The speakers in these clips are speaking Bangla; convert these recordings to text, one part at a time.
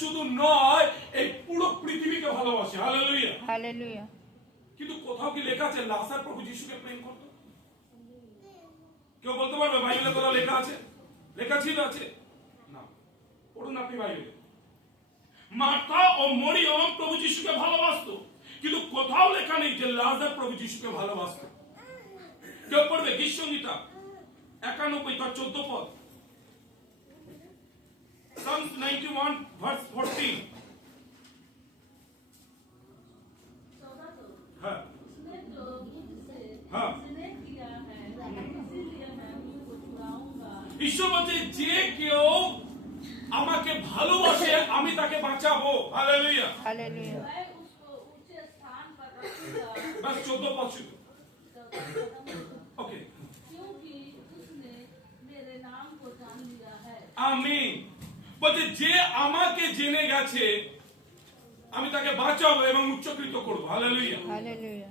শুধু নয়, এই পুরো পৃথিবীকে ভালোবাসে। Hallelujah, hallelujah. কিন্তু কোথাও কি লেখা আছে লাজার প্রভু যিশুকে প্রেম করত? কেউ বলতে পারবে বাইবেলে কোথাও লেখা আছে? লেখা ছিল আছে না? পড়ুন আপনি বাইবেলে। মার্থা ও মরিয়ম প্রভু যিশুকে ভালোবাসতো, কিন্তু কোথাও লেখা নেই যে লাজার প্রভু যিশুকে ভালোবাসতো। কেউ পড়বে গীত সংহিতা 91:14 পদ, Psalms 91:14। হ্যাঁ হ্যাঁ, ঈশ্বর বলছে যে কেউ আমাকে ভালোবাসে আমি তাকে বাঁচাবো। Hallelujah, hallelujah. বাস 14 পদ শুধু। ওকে, আমিন। বলছে যে আমাকে জেনে গেছে আমি তাকে বাঁচাবো এবং উচ্চকৃত করবো। Hallelujah, hallelujah.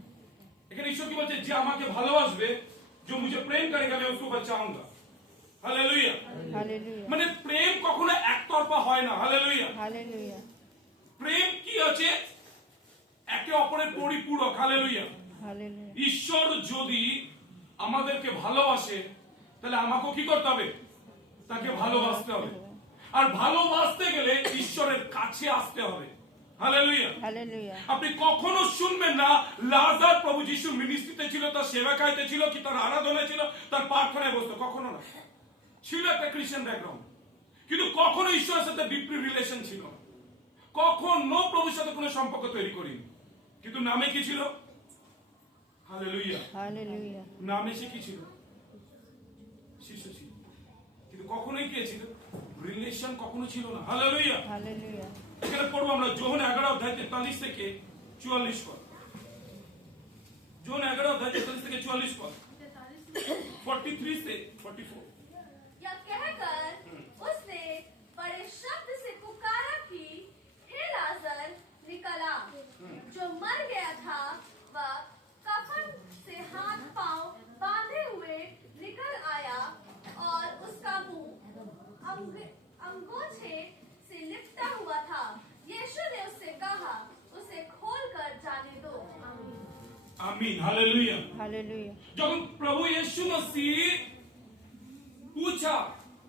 এখানে ঈশ্বর কি বলছে? যে আমাকে ভালোবাসবে, जो मुझे प्रेम करेगा मैं उसको बचाऊंगा। Hallelujah, hallelujah. মানে প্রেম কখনো একতরফা হয় না। Hallelujah, hallelujah. প্রেম কি আছে? একে অপরের পরিপূরক। Hallelujah, hallelujah. ঈশ্বর যদি আমাদেরকে ভালোবাসে তাহলে আমাকে কি করতে হবে? তাকে ভালোবাসতে হবে। আর ভালোবাসতে গেলে ঈশ্বরের কাছে আসতে হবে। Hallelujah, hallelujah. আপনি কখনো শুনবেন না লাজার প্রভু যিশু মিনিস্ট্রিতে ছিল, তার সেবাকাইতে ছিল, কি তার আরাধনায় ছিল, তার প্রার্থনায় বসতো। কখনো না। ছিল একটা খ্রিস্টান ব্যাকগ্রাউন্ড, কিন্তু কখনো ঈশ্বরের সাথে ডিপ রিলেশন ছিল না। কখনো প্রভুর সাথে কোনো সম্পর্ক তৈরি করিনি। কিন্তু নামে কি ছিল? Hallelujah, hallelujah. নামে সে কি ছিল? শিষ্য ছিল, কিন্তু কখনোই কে ছিল? রিলেশন কখনো ছিল না। Hallelujah, hallelujah. এখানে পড়বো আমরা যোহন 11:43 থেকে 44 পদ। যোহন 11:43 থেকে 44 পদ, 43 से 44। या कहकर उसने बड़े शब्द से पुकारा कि हे लाजर निकल आ। जो मर गया था वह कफन से हाथ पांव बांधे हुए निकल आया और उसका मुंह अंगोछे से लिपटा हुआ था। यीशु ने उससे कहा उसे खोल कर जाने दो। आमीन। आमीन, हालेलुया। हालेलुया। যখন প্রভু यीशु मसीह पूछा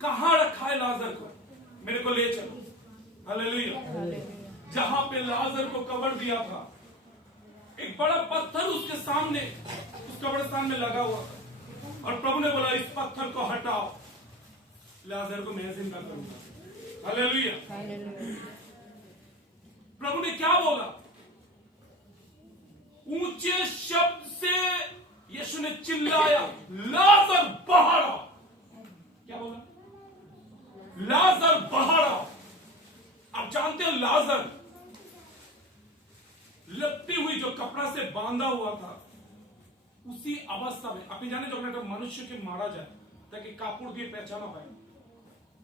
कहां रखा है लाजर को, मेरे को ले चलो। Hallelujah, hallelujah. जहां पे लाजर को कब्र दिया था, एक बड़ा पत्थर उसके सामने उस कब्रिस्तान में लगा हुआ था, और प्रभु ने बोला इस पत्थर को हटाओ, लाजर को मैं जिंदा करूंगा। Hallelujah, hallelujah. प्रभु ने क्या बोला? ऊंचे शब्द से यीशु ने चिल्लाया लाजर बाहर आओ। क्या बोला? लाजर बाहर आओ। आप जानते हो लाजर लपटी हुई जो कपड़ा से बांधा हुआ था, उसी अवस्था में আপনি জানেন যখন একটা মানুষকে মারা যায় তাকে কাপড় দিয়ে পেঁচানো হয়,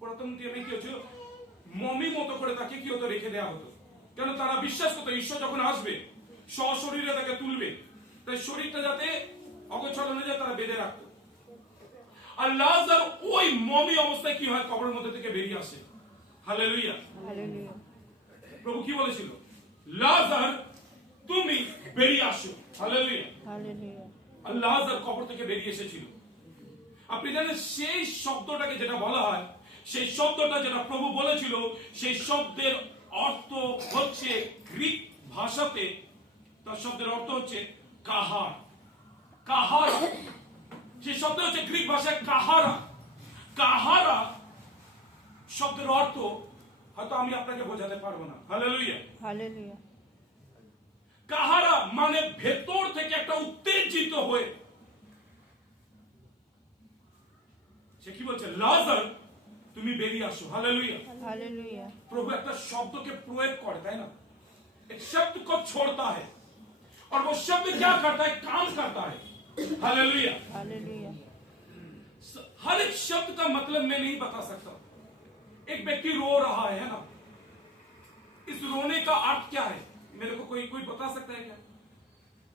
প্রথম দিকে কি হচ্ছে? মমি মতো করে তাকে কি হতো? রেখে দেওয়া হতো। কেন? তারা বিশ্বাস করতো ঈশ্বর যখন আসবে সশরীরে তাকে তুলবে, তাই শরীরটা যাতে অগোছালো না যায় তারা বেঁধে রাখতো। আর লাজার ওই মমি অবস্থায় কি হয়? কবরের মধ্যে থেকে বেরিয়ে আসে। Hallelujah, hallelujah. প্রভু কি বলেছিল? লাজার তুমি বেরিয়ে আসো। Hallelujah, hallelujah. আর লাজার কবর থেকে বেরিয়ে এসেছিল। আপনি জানেন সেই শব্দটাকে যেটা বলা হয়, সেই শব্দটা যেটা প্রভু বলেছিল, সেই শব্দের অর্থ হচ্ছে গ্রিক ভাষাতে, তার শব্দের অর্থ হচ্ছে কাহার। কাহারা, সেই শব্দ হচ্ছে গ্রিক ভাষায় কাহারা। কাহারা শব্দের অর্থ হয়তো আমি আপনাকে বোঝাতে পারবো না। Hallelujah, hallelujah. কাহারা মানে ভেতর থেকে একটা উত্তেজিত হয়ে সে কি বলছে? লাজার তুমি বেরিয়ে আসো। Hallelujah, hallelujah. प्रभु একটা শব্দকে প্রয়োগ করে, তাই না? एक शब्द को छोड़ता है और वो शब्द क्या करता है? काम करता है। Hallelujah, hallelujah. हर एक शब्द का मतलब मैं नहीं बता सकता। एक व्यक्ति रो रहा है ना, इस रोने का अर्थ क्या है? मेरे को कोई बता सकता है क्या?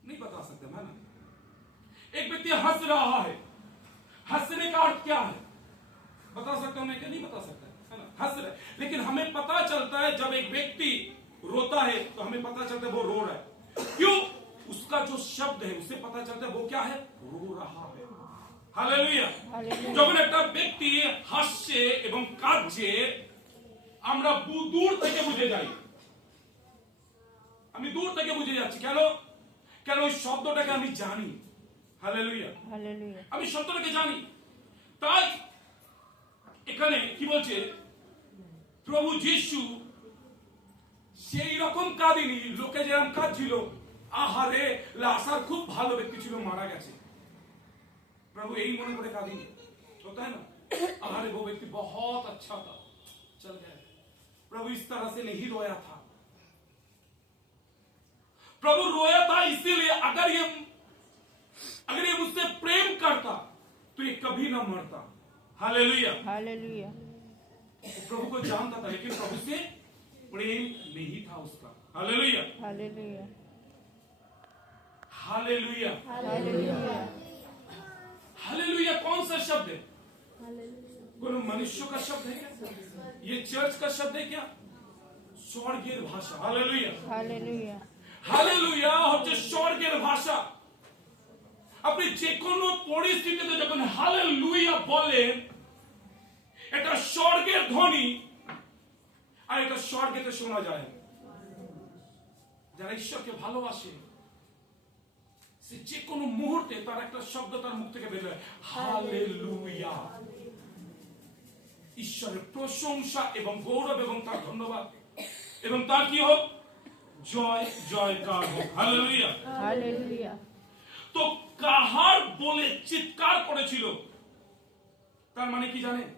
नहीं बता सकता, है ना? एक व्यक्ति हंस रहा है, हंसने का अर्थ क्या है? बता सकता हूं मैं क्या? नहीं बता सकता। है ना, हंस रहा है। लेकिन हमें पता चलता है जब एक व्यक्ति रोता है तो हमें पता चलता है वो रो रहा है। क्यों? उसका जो शब्द है उससे पता चलता है वो क्या है, रो रहा है। हालेलुया। যখন একটা ব্যক্তি হাসছে এবং কাঁদছে আমরা দূর থেকে বুঝে যাই। আমি দূর থেকে বুঝে যাচ্ছি কেন? কেন ওই শব্দটাকে আমি জানি। Hallelujah, hallelujah. আমি শব্দটাকে জানি। তাই এখানে কি বলছে, প্রভু যিশু সেই রকম কাঁদেনি, লোকে যেরকম কাঁদছিল, আহারে লাসার খুব ভালো ব্যক্তি ছিল মারা গেছে, प्रभु यही मने करे कांदेंगे। होता है ना, हमारे वो व्यक्ति बहुत अच्छा था, चल गया। प्रभु इस तरह से नहीं रोया था। प्रभु रोया था इसीलिए अगर ये मुझसे प्रेम करता तो ये कभी ना मरता। Hallelujah, hallelujah. प्रभु को जानता था लेकिन प्रभु से प्रेम नहीं था उसका। Hallelujah, hallelujah. Hallelujah, hallelujah. Hallelujah कौन सा शब्द है? कोई मनुष्य का शब्द है क्या? ये चर्च का शब्द है क्या? स्वर्गीय भाषा। Hallelujah, hallelujah. हालेलुया হচ্ছে স্বর্গের ভাষা। আপনি যে কোনো পরিস্থিতিতে যখন হালেলুয়া বলেন এটা স্বর্গের ধ্বনি, আর এটা স্বর্গেতে শোনা যায়। যারা ঈশ্বরকে ভালোবাসে সে যে কোনো মুহূর্তে তার একটা শব্দ তার মুখ থেকে বের হয়, হালেলুয়া। ঈশ্বরের প্রশংসা এবং গৌরব এবং তার ধন্যবাদ এবং তার কি হোক, জয় জয়কার হোক। Hallelujah, hallelujah. তো কাহার বলে চিৎকার করেছিল, তার মানে কি জানেন?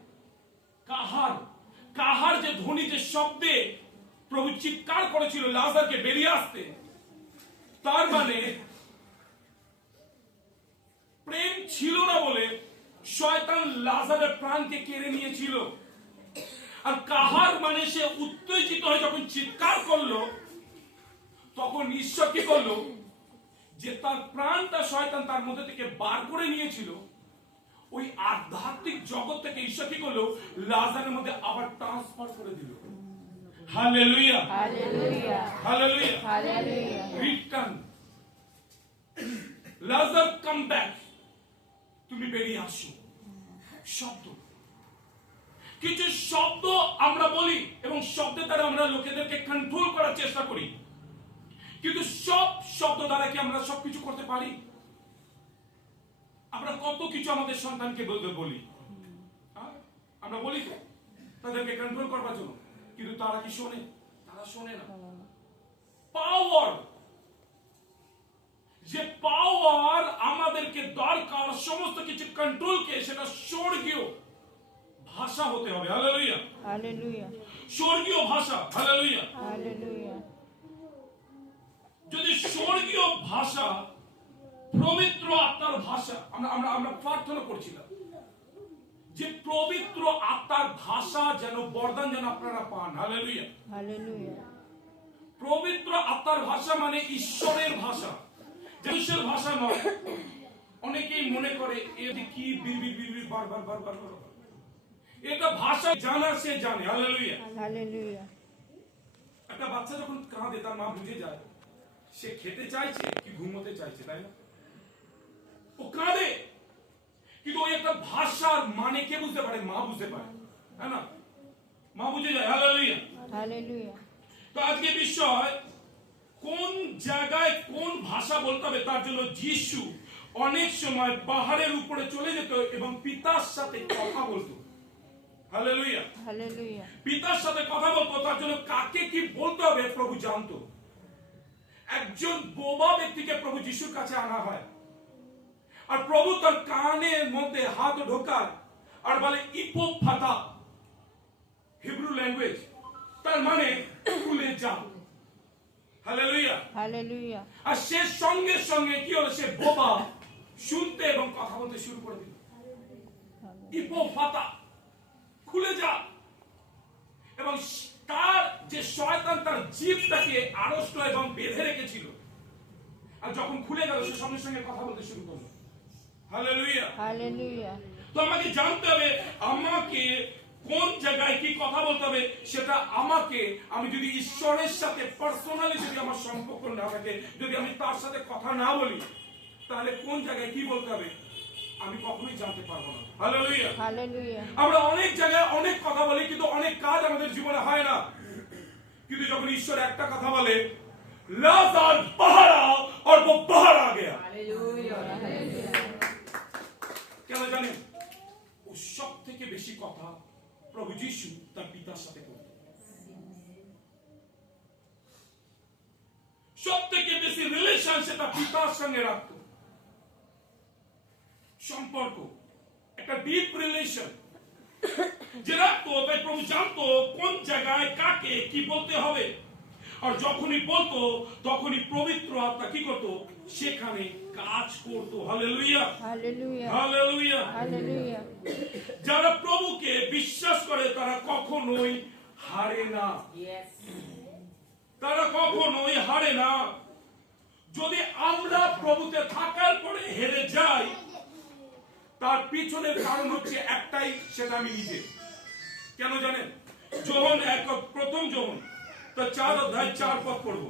কাহার, কাহার যে ধ্বনি, যে শব্দে প্রভু চিৎকার করেছিল লাজারকে বেরিয়ে আসতে, তার মানে প্রেম ছিল না বলে শয়তান লাজারের প্রাণকে কেড়ে নিয়েছিল। আর কাহার মানে সে উত্তেজিত হয়ে যখন চিৎকার করলো তখন ঈশ্বর কি করলো, যে তার প্রাণটা শয়তান তার মধ্যে থেকে বার করে নিয়েছিল, ওই আধ্যাত্মিক জগৎ থেকে ঈশ্বর কি করলো, লাজারের মধ্যে আবার ট্রান্সফার করে দিল। Hallelujah, hallelujah. Hallelujah, hallelujah. Return, Lazarus come back, তুমি বেরিয়ে আসো। শব্দ, কিছু শব্দ আমরা বলি এবং শব্দের দ্বারা আমরা লোকেদেরকে কন্ট্রোল করার চেষ্টা করি, কিন্তু সব শব্দ দ্বারা কি আমরা সবকিছু করতে পারি? আমরা কত কিছু আমাদের সন্তানকে বলতে বলি, আমরা বলি তো তাদেরকে কন্ট্রোল করবার জন্য, কিন্তু তারা কি শোনে? তারা শোনে না। পাওয়ার, যে পাওয়ার আমাদেরকে দরকার সমস্ত কিছু কন্ট্রোলকে, সেটা স্বর্গীয় ভাষা হতে হবে। Hallelujah, hallelujah. স্বর্গীয় ভাষা। হালেলুয়া। হালেলুয়া। যদি স্বর্গীয় ভাষা, পবিত্র আত্মার ভাষা, আমরা প্রার্থনা করছিলাম যে পবিত্র আত্মার ভাষা যেন বরদান যেন আপনারা পান। Hallelujah, hallelujah. পবিত্র আত্মার ভাষা মানে ঈশ্বরের ভাষা, মানুষের ভাষা নয়। অনেকেই মনে করে এটি কি বিড়বিড় বিড়বিড় বারবার বারবার বারবার, এটা ভাষা জানা সে জানে। Hallelujah, hallelujah. একটা বাচ্চা যখন কাঁদে তার মা বুঝে যায় সে খেতে চাইছে কি ঘুমোতে চাইছে, তাই না? ও কাঁদে, কিন্তু ওই একটা ভাষার মানে কে বুঝতে পারে? মা বুঝতে পারে, তাই না? মা বুঝে যায়। Hallelujah, hallelujah. তো আজকে বিষয় কোন জায়গায় কোন ভাষা বলতে হবে তার জন্য যিশু অনেক সময় পাহাড়ের উপরে চলে যেত এবং পিতার সাথে কথা বলতো। Hallelujah, hallelujah. পিতার সাথে কথা বলতো, তার জন্য কাকে কি বলতে হবে প্রভু জানতো। একজন বোবা ব্যক্তিকে প্রভু যিশুর কাছে আনা হয় আর প্রভু তার কানের মধ্যে হাত ঢোকায় আর বলে ইপোফাতা, হিব্রু ল্যাঙ্গুয়েজ, তার মানে খুলে যাও। Hallelujah, hallelujah. আর সে সঙ্গে সঙ্গে কি হলো, সে বোবা শুনতে এবং কথা বলতে শুরু করে দিল। ইপোফাতা, খুলে যা। এবং তার যে শয়তান তার জিভটাকে আড়ষ্ট এবং বেঁধে রেখেছিল, আর যখন খুলে গেল সে সঙ্গে সঙ্গে কথা বলতে শুরু করলো। Hallelujah, hallelujah. তো আমাকে জানতে হবে আমাকে কোন জায়গায় কি কথা বলতে হবে সেটা আমাকে, আমি যদি ঈশ্বরের সাথে পার্সোনালি যদি আমার সম্পর্ক না থাকে, যদি আমি তার সাথে কথা না বলি, তাহলে কোন জায়গায় কি বলতে হবে আমি কখনোই জানতে পারবো না। হালেলুয়া। हालेलुया আমরা অনেক জায়গায় অনেক কথা বলি, কিন্তু অনেক কাজ আমাদের জীবনে হয় না। কিন্তু যখন ঈশ্বর একটা কথা বলে, লাজার বাहर आओ और वो बाहर आ गया। কেন জানেন? ও সব থেকে বেশি কথা প্রভু যিশু তার পিতার সাথে করতেন। সব থেকে বেশি রিলেশন সে তার পিতার সঙ্গে রাখতো, সম্পর্ক, একটা ডিপ রিলেশন যে রাখতো। তাই প্রভু জানতো কোন জায়গায় কাকে কি বলতে হবে, আর যখনই বলতো তখনই পবিত্র আত্মা কি করতো, সেখানে কাজ করতো। Hallelujah hallelujah hallelujah. हालेलुया যারা প্রভুকে বিশ্বাস করে তারা কখনোই হারে না, তারা কখনোই হারে না। যদি আমরা প্রভুতে থাকার পরে হেরে যাই, তার পিছনের কারণ হচ্ছে একটাই, সেটা আমি নিজে। কেন জানেন? প্রথম যোহন তো 4 অধ্যায় 4 পদ পড়ব।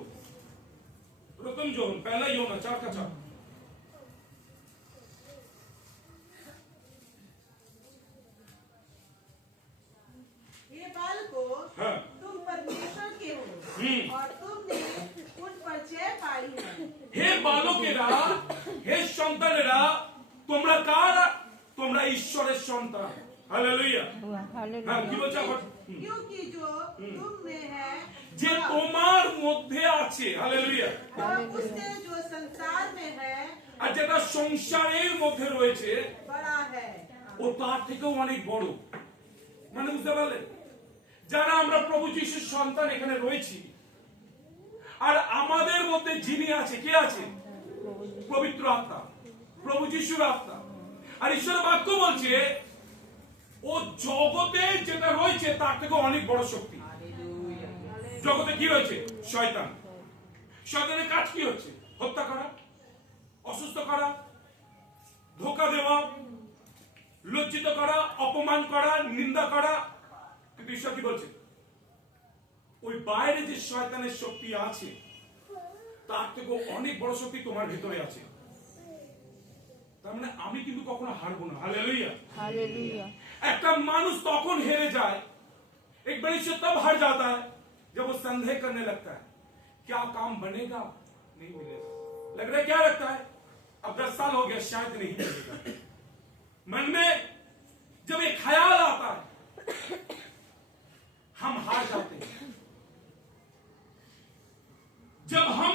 প্রথম যোহন, পहला योना 4 का 4। हे बालकों, हाँ। तुम परमेश्वर के हो और तुमने उन पर जय पाई है। হে বালকেরা, হে সন্তানেরা, তোমরা কারা? তোমরা ঈশ্বরের সন্তান। হালেলুয়া। হ্যাঁ, কি हालेलुया বলছে আবার? क्योंकि जो तुम में है যে তোমার মধ্যে আছে। হালেলুয়া। वह उससे जो संसार में है আর যেটা সংসারের মধ্যে রয়েছে बड़ा है। ও তার থেকেও অনেক বড়। মানে বুঝতে পারলেন? যারা আমরা প্রভু যিশুর সন্তান এখানে রয়েছি, আর আমাদের মধ্যে যিনি আছে, কে আছে? পবিত্র আত্মা, প্রভু যিশুর আত্মা। আর ঈশ্বরের বাক্য বলছে ও জগতে যেটা রয়েছে তার থেকে অনেক বড় শক্তি। জগতে কি রয়েছে? শয়তান। শয়তানের কাজ কি হচ্ছে? হত্যা করা, অসুস্থ করা, ধোঁকা দেওয়া, লজ্জিত করা, অপমান করা, নিন্দা করা। কিন্তু ঈশ্বর কি বলছে? ওই বাইরে যে শয়তানের শক্তি আছে তার থেকে অনেক বড় শক্তি তোমার ভিতরে আছে। তার মানে আমি কিন্তু কখনো হারবো না। हालेलुया हालेलुया একটা মানুষ তখন হেরে যায়, एक मनुष्य तब हार जाता है जब वो संदेह करने लगता है, क्या काम बनेगा, नहीं मिलेगा। लग रहा है क्या लगता है, अब 10 साल हो गया शायद नहीं मिलेगा। मन में जब एक ख्याल आता है हम हार जाते हैं। जब हम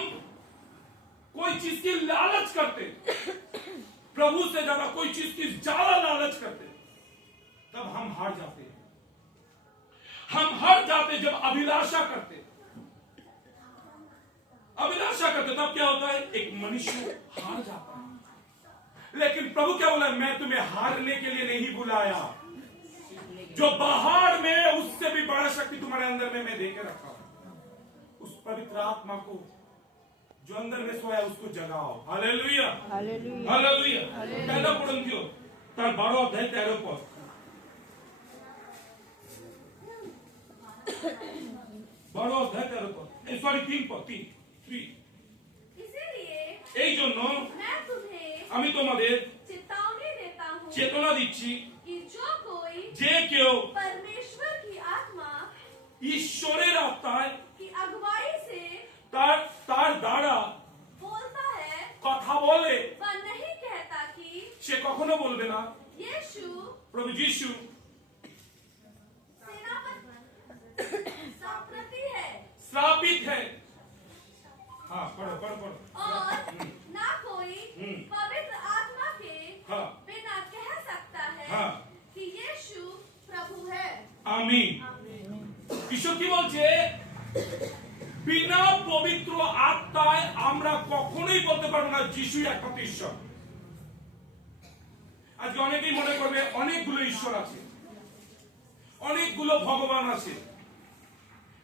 कोई चीज की लालच करते, प्रभु से ज्यादा कोई चीज की ज्यादा लालच करते, तब हम हार जाते हैं। हम हार जाते जब अभिलाषा करते, तब क्या होता है? एक मनुष्य हार जाता है। लेकिन प्रभु क्या बोला? मैं तुम्हें हारने के लिए नहीं बुलाया, जो बाहर में उससे भी बड़ा शक्ति तुम्हारे अंदर में मैं देके रखा हूं। उस पवित्र आत्मा को जो अंदर में सोया उसको जगाओ। Hallelujah hallelujah hallelujah. पहला कुरिन्थियों तार 12 अध्याय 13 पद। 12 अध्याय 13 पद, सॉरी 3 पद, 3। इसीलिए এই জন্য मैं तुम्हें আমি তোমাদের चेतावनी देता हूँ চেতনা দিচ্ছি, कि जो कोई যে কেউ परमेश्वर की आत्मा ঈশ্বরের আত্মায় की अगुवाई से তার দ্বারা बोलता है কথা बले, वह नहीं कहता कि সে কখনো বলবে না यीशु প্রভু যিশু साप्रती है श्रापित है। हाँ, पढ़ो पढ़ो पढ़ो। और ना कोई हम्म। पवित्र आत्मा के हाँ। बिना कह सकता है हाँ। कि यीशु प्रभु है। আমিন। ঈশ্বর কি বলছে? বিনা পবিত্র আত্মায় আমরা কখনোই বলতে পারবো না যিশুই একমাত্র ঈশ্বর। আজকে অনেকেই মনে করবে অনেকগুলো ঈশ্বর আছে, অনেকগুলো ভগবান আছে,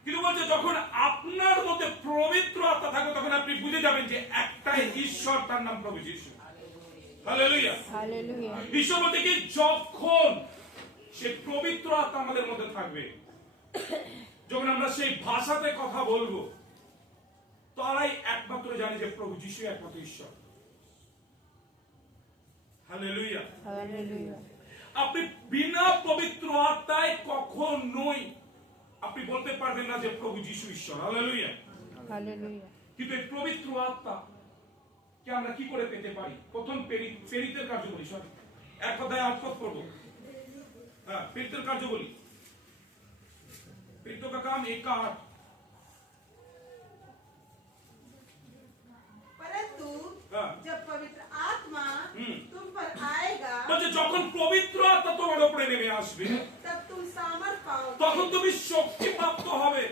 কিন্তু বলছে যখন আপনার মধ্যে পবিত্র আত্মা থাকবে তখন আপনি বুঝে যাবেন যে একটাই ঈশ্বর, তার নাম প্রভু যিশু। হালেলুয়া। हालेलुया ঈশ্বর বলতে কি যখন সেই পবিত্র আত্মা আমাদের মধ্যে থাকবে। যখন আমরা সেই ভাষাতে কথা বলবো, তারাই একমাত্র জানে যে প্রভু যিশু একমাত্র ঈশ্বর। হালেলুয়া। হালেলুয়া। আপনি বিনা পবিত্র আত্মায় কখনোই আপনি বলতে পারবেন না যে প্রভু যিশু ঈশ্বর। হালেলুয়া। হালেলুয়া। কিন্তু এই পবিত্র আত্মা কে আমরা কি করে পেতে পারি? প্রথম প্রেরিতের কার্য বলি, সরি 1 অধ্যায় 8 পদ পড়ব। হ্যাঁ, প্রেরিতের কার্য বলি, प्रेरितों का काम 1:8। परंतु हाँ। जब पवित्र आत्मा तुम पर आएगा, বলছে যখন পবিত্র আত্মা তোমার উপরে নেমে আসবে, तब तुम सामर्थ पाओगे তখন তুমি শক্তি প্রাপ্ত হবে।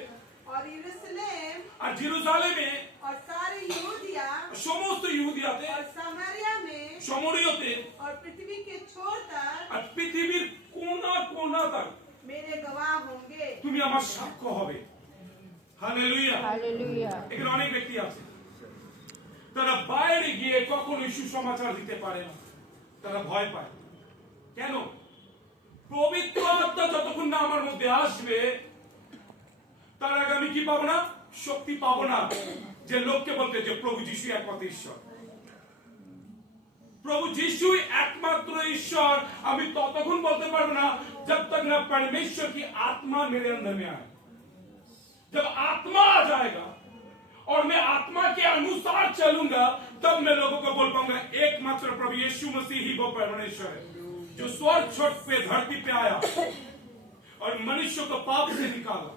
और यरूशलेम আর জেরুজালেমে, और सारे यहूदिया সমস্ত ইহুদিয়াতে, और सामरिया में সমরীয়তে और पृथ्वी के छोर तक আর পৃথিবীর কোনা কোনা তক मेरे गवाह होंगे। তুমি আমার সাক্ষ্য হবে। হালেলুয়া। হালেলুয়া। এখানে অনেক ব্যক্তি আছে, তারা বাইরে গিয়ে কখনো সুসমাচার দিতে পারে না, তারা ভয় পায়। কেন? পবিত্র আত্মা যতক্ষণ না আমার মধ্যে আসবে, তার আগে আমি কি পাবো না? শক্তি পাবো না যে লোককে বলতে যে প্রভু যিশু একমাত্র ঈশ্বর। प्रभु यीशु एकमात्र ईश्वर अभी ततक्षण बोलते पारबो ना जब तक ना परमेश्वर की आत्मा मेरे अंदर में आए। जब आत्मा आ जाएगा और मैं आत्मा के अनुसार चलूंगा, तब मैं लोगों को बोल पाऊंगा एकमात्र प्रभु यीशु मसीह ही वो परमेश्वर है जो स्वर्ग छोड़ पे धरती पे आया और मनुष्य को पाप से निकाला।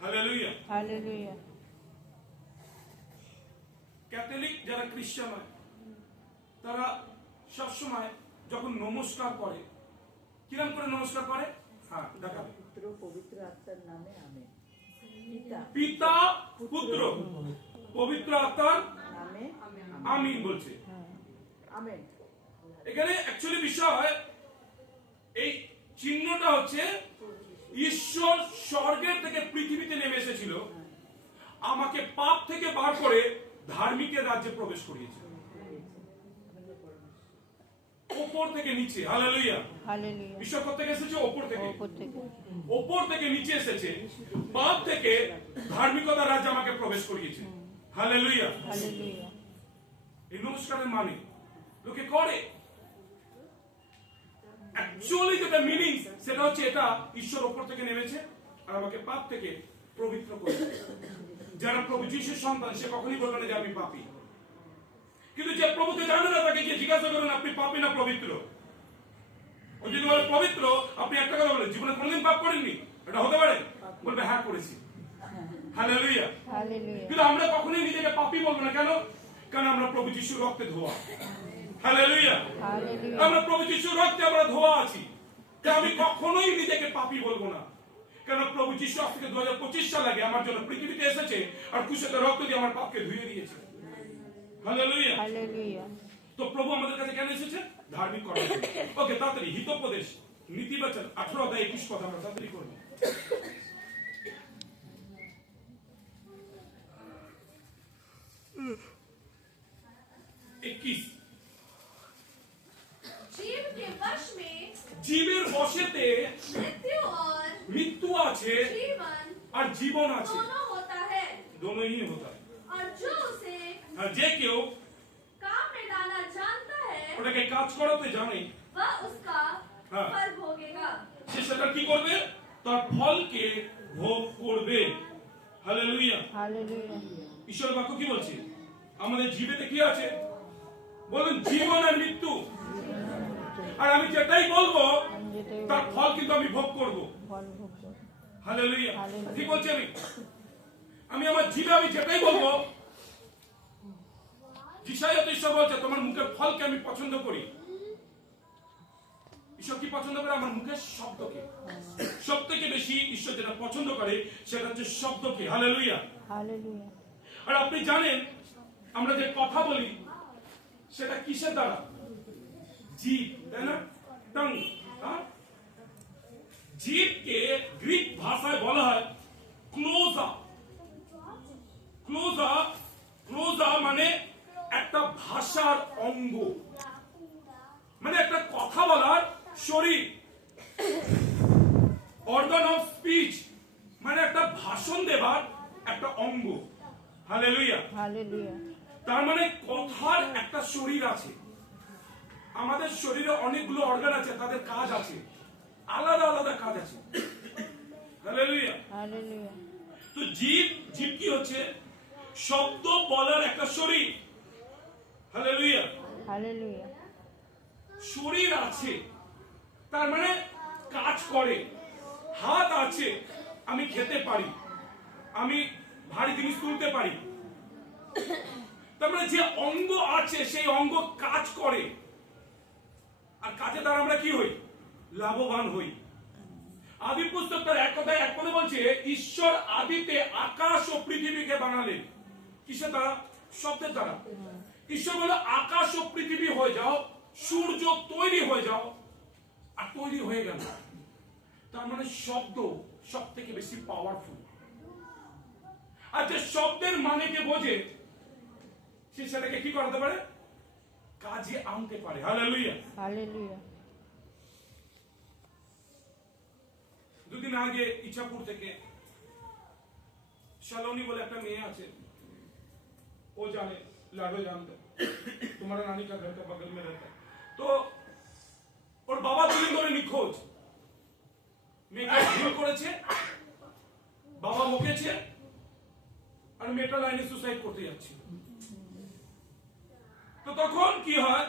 हालेलुया। हालेलुया। ক্যাথলিক যারা খ্রিস্টান হয়, তারা সব সময় যখন নমস্কার করে, কিরকম করে নমস্কার করে? হ্যাঁ, দেখাবে পবিত্র আত্মার নামে আমেন। পিতা পুত্র পবিত্র আত্মার নামে আমিন বলছে। আমেন। এখানে অ্যাকচুয়ালি বিষয়, এই চিহ্নটা হচ্ছে ঈশ্বর স্বর্গের থেকে পৃথিবীতে নেমে এসেছিল, আমাকে পাপ থেকে বার করে ধার্মিকের রাজ্যে প্রবেশ করিয়েছে, ওপর থেকে নিচে। হালেলুয়া। হালেলুয়া। ঈশ্বর কোথা থেকে এসেছে? ওপর থেকে। ওপর থেকে। ওপর থেকে নিচে এসেছে, পাপ থেকে ধার্মিকতার রাজ্যে আমাকে প্রবেশ করিয়েছে। হালেলুয়া। হালেলুয়া। এই নমস্কারের মানে লোকে করে, অ্যাকচুয়ালি যেটা মিনিং সেটা হচ্ছে এটা ঈশ্বর ওপর থেকে নেমেছে আর আমাকে পাপ থেকে পবিত্র করেছে। যারা প্রভু যিশুর সন্তান সে কখনই বলবে না যে আমি পাপী, কিন্তু যে প্রভুকে জানে না তাকে গিয়ে জিজ্ঞাসা করেন আপনি পাপী না পবিত্র। ও যদি বলে পবিত্র, আপনি একটা কথা বলেন জীবনে কোনোদিন পাপ করেননি, এটা হতে পারে? বলবে হ্যাঁ করেছি। হালেলুয়া। হালেলুয়া। কিন্তু আমরা কখনোই নিজেকে পাপী বলবো না। কেন? কারণ আমরা প্রভু যিশুর রক্তে ধোয়া। হালেলুয়া। হালেলুয়া। আমরা প্রভু যিশুর রক্তে আমরা ধোয়া আছি, তাই আমি কখনোই নিজেকে পাপী বলবো না। কেন? প্রভু যিশু আজ থেকে 2025 সাল আগে আমার জন্য পৃথিবীতে এসেছে আর কুশিত রক্ত দিয়ে আমার পাপকে ধুয়ে দিয়েছে। হালেলুয়া। হালেলুয়া। তো প্রভু আমাদের কাছে কেন এসেছে? ধার্মিক করার জন্য। ওকে, তাড়াতাড়ি হিতোপদেশ নীতিবাচন 18 অধ্যায় 21 পদ আমরা তাড়াতাড়ি করব। जीव के वश में জীবের বশেতে मृत्यु और মৃত্যু আছে जीवन আর জীবন আছে, दोनों होता है, दोनों ही होता है। और जो उसे আর যে কেউ काम में डालना जानता है ওটাকে কাজ করাতে জানে, वह उसका हाँ। फल भोगेगा। সে সেটা কি করবে? তার ফলকে ভোগ করবে। হালেলুয়া। হালেলুয়া। ঈশ্বরের বাক্য কি বলছে? আমাদের জীবেতে কি আছে? বলুন জীবন আর মৃত্যু। আর আমি যেটাই বলবো তার ফল কিন্তু আমি ভোগ করব। ফল ভোগ করো। হালেলুয়া। হালেলুয়া। কি বলছি আমি আমার জিভে আমি যেটাই বলবো, যিশাইয়া তো ঈশ্বর বলছে তোমার মুখের ফলকে আমি পছন্দ করি। ঈশ্বর কি পছন্দ করে? আমার মুখের শব্দকে। সবথেকে বেশি ঈশ্বর যেটা পছন্দ করে সেটা হচ্ছে শব্দকে। হালেলুয়া। হালেলুয়া। আর আপনি জানেন আমরা যে কথা বলি সেটা কিসের দ্বারা? জিভ, তাই না? টং। জিভকে গ্রিক ভাষায় বলা হয় ক্লোজা। ক্লোজা, ক্লোজা মানে একটা ভাষার অঙ্গ, মানে একটা কথা বলার ভাষণ দেবার একটা অঙ্গ। হালেলুয়া। হালেলুয়া। তার মানে কথার একটা শরীর আছে। আমাদের শরীরে অনেকগুলো অর্গান আছে, তাদের কাজ আছে, আলাদা আলাদা কাজ আছে। হালেলুয়া। হালেলুয়া। তো জীব কি হচ্ছে? শব্দ বলার একটা শরীর। হালেলুয়া। হালেলুয়া। শরীর আছে, তার মানে কাজ করে। হাত আছে, আমি খেতে পারি, আমি ভারী জিনিস তুলতে পারি। তার মানে যে অঙ্গ আছে সেই অঙ্গ কাজ করে, আর কাজে দ্বারা আমরা কি হই? লাভবান হই। আদি পুস্তক তার এক কথায় এক পদে বলছে, ঈশ্বর আদিতে আকাশ ও পৃথিবীকে বানালেন। কিসের দ্বারা? শব্দের দ্বারা। ঈশ্বর বলে আকাশ ও পৃথিবী হয়ে যাও, সূর্য তৈরি হয়ে যাও, আর তৈরি হয়ে গেল। তার মানে শব্দ সব থেকে বেশি পাওয়ারফুল। আর যে শব্দের মানেকে বোঝে সে সেটাকে কি করতে পারে? কাজে আনতে পারে। হালেলুয়া। হালেলুয়া। দুদিন আগে ইচ্ছাপুর থেকে শালনী বলে একটা মেয়ে আছে, ও জানে, লাডো জানতো, তোমার নানি কা ঘর কা বগল মে रहता है। তো ওর বাবা দুদিন ধরে নিখোঁজ। মেয়েকে ভুল করেছে, বাবা বকেছে, আর মেয়েটা লাইনে সুসাইড করতে যাচ্ছে। তো তখন কি হয়?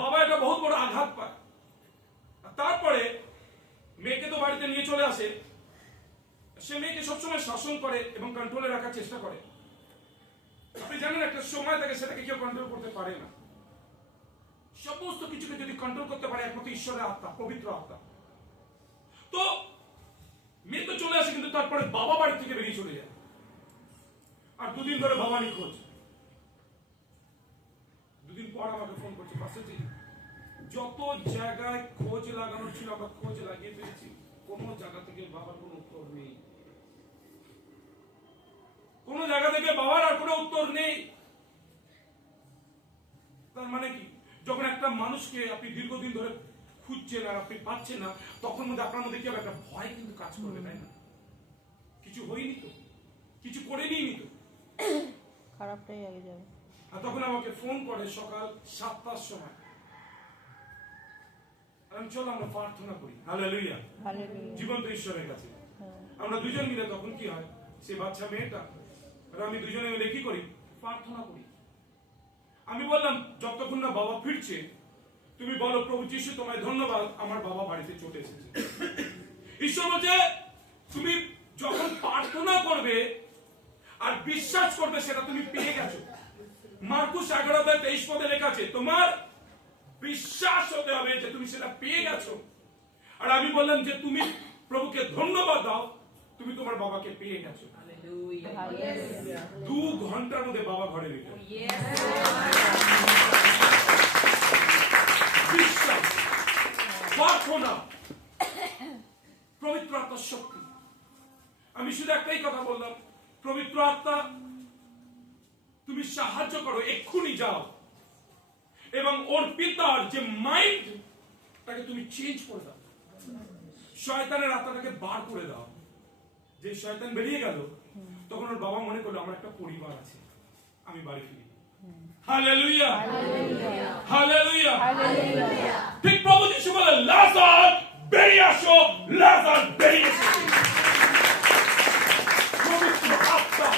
বাবা এটা বহুত বড় আঘাত পায়। তারপরে মেয়েকে তো বাড়িতে নিয়ে চলে আসে। সে মেয়েকে সবসময় শাসন করে এবং কন্ট্রোলে রাখার চেষ্টা করে। আপনি জানেন একটা সময় থাকে সেটাকে কেউ কন্ট্রোল করতে পারে না। সমস্ত কিছুকে যদি কন্ট্রোল করতে পারে একমাত্র ঈশ্বরের আত্মা, পবিত্র আত্মা। তো মেয়ে তো চলে আসে, কিন্তু তারপরে বাবা বাড়ি থেকে বেরিয়ে চলে যায়, আর দুদিন ধরে বাবা নিখোঁজ। দুদিন পর আমাকে ফোন করছে, পাশে যত জায়গায় খোঁজ লাগানো ছিল আমরা খোঁজ লাগিয়ে ফেলেছি, কোনো জায়গা থেকে বাবার কোনো উত্তর নেই। কোন জায়গা থেকে বাবার আর কোনো উত্তর নেই। তার মানে কি? যখন একটা মানুষকে আপনি দীর্ঘদিন ধরে খুঁজছেন আর আপনি পাচ্ছেন না, তখন মধ্যে আপনার মধ্যে কি হবে? একটা ভয় কিন্তু কাজ করবে, তাই না? কিছু হয়নি তো, কিছু করে নিইনি তো, খারাপটাই আগে যাবে। আর তখন আমাকে ফোন করে সকাল 7টার সময়। আমি চলো আমরা প্রার্থনা করি। হালেলুয়া। হালেলুয়া। জীবন্ত ঈশ্বরের কাছে আমরা দুজন মিলে, তখন কি হয়? সে বাচ্চা মেয়েটা আর আমি দুজনে মিলে কি করি? প্রার্থনা করি। আমি বললাম, যতক্ষণ না বাবা ফিরছে তুমি বলো, প্রভু যিশু তোমায় ধন্যবাদ, আমার বাবা বাড়িতে চলে এসেছে। ঈশ্বর বলছে তুমি যখন প্রার্থনা করবে আর বিশ্বাস করবে সেটা তুমি পেয়ে গেছো। মার্কুস 11:23 লেখা আছে, তোমার বিশ্বাস হতে হবে যে তুমি সেটা পেয়ে গেছো। আর আমি বললাম যে তুমি প্রভুকে ধন্যবাদ দাও, তুমি তোমার বাবাকে পেয়ে গেছো। 2 ঘন্টার মধ্যে বাবা ঘরে রেখে বিশ্বাস, প্রার্থনা, পবিত্র আত্মার শক্তি। আমি শুধু একটাই কথা বললাম, পবিত্র আত্মা তুমি সাহায্য করো, এক্ষুনি যাও এবং ওর পিতার যে মাইন্ড তাকে তুমি চেঞ্জ করে দাও। শয়তানের আত্মাটাকে বার করে দাও। যে শয়তান বেরিয়ে গেল, তখন ওর বাবা মনে করলো আমার একটা পরিবার আছে, আমি বাড়ি ফিরি। হালেলুয়া। হালেলুয়া। হালেলুয়া। ঠিক প্রভু যিশু বলে, লাজার বেরিয়ে আসো, লাজার বেরিয়ে এসেছে। পবিত্র আত্মা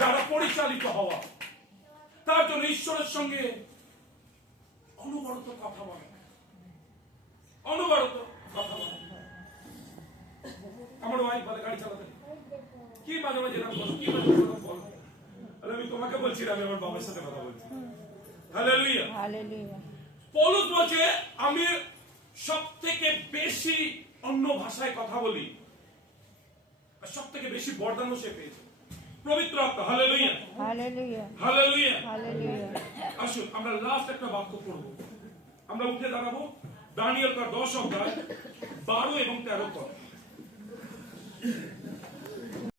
যারা পরিচালিত হওয়া, তার জন্য ঈশ্বরের সঙ্গে অনবরত কথা বলে, অনবরত কথা বলে। আমার ওয়াইফ বলে গাড়ি চালাতে, কি মাঝে মাঝে এরকম বলো, কি মাঝে মাঝে বলো। আমি তোমাকে বলছি, আমি আমার বাবার সাথে কথা বলছি। হালেলুয়া। হালেলুয়া। পৌলুস বলছে আমি সব থেকে বেশি অন্য ভাষায় কথা বলি, আর সব থেকে বেশি বরদানও সে পেয়েছে। পবিত্র আত্মা। হালেলুয়া। হালেলুয়া। হালেলুয়া। হালেলুয়া। আসুন আমরা লাস্ট একটা বাক্য পড়ব। আমরা উঠে দাঁড়াবো। দানিয়েল তার 10 অধ্যায় 12 এবং 13 পদ।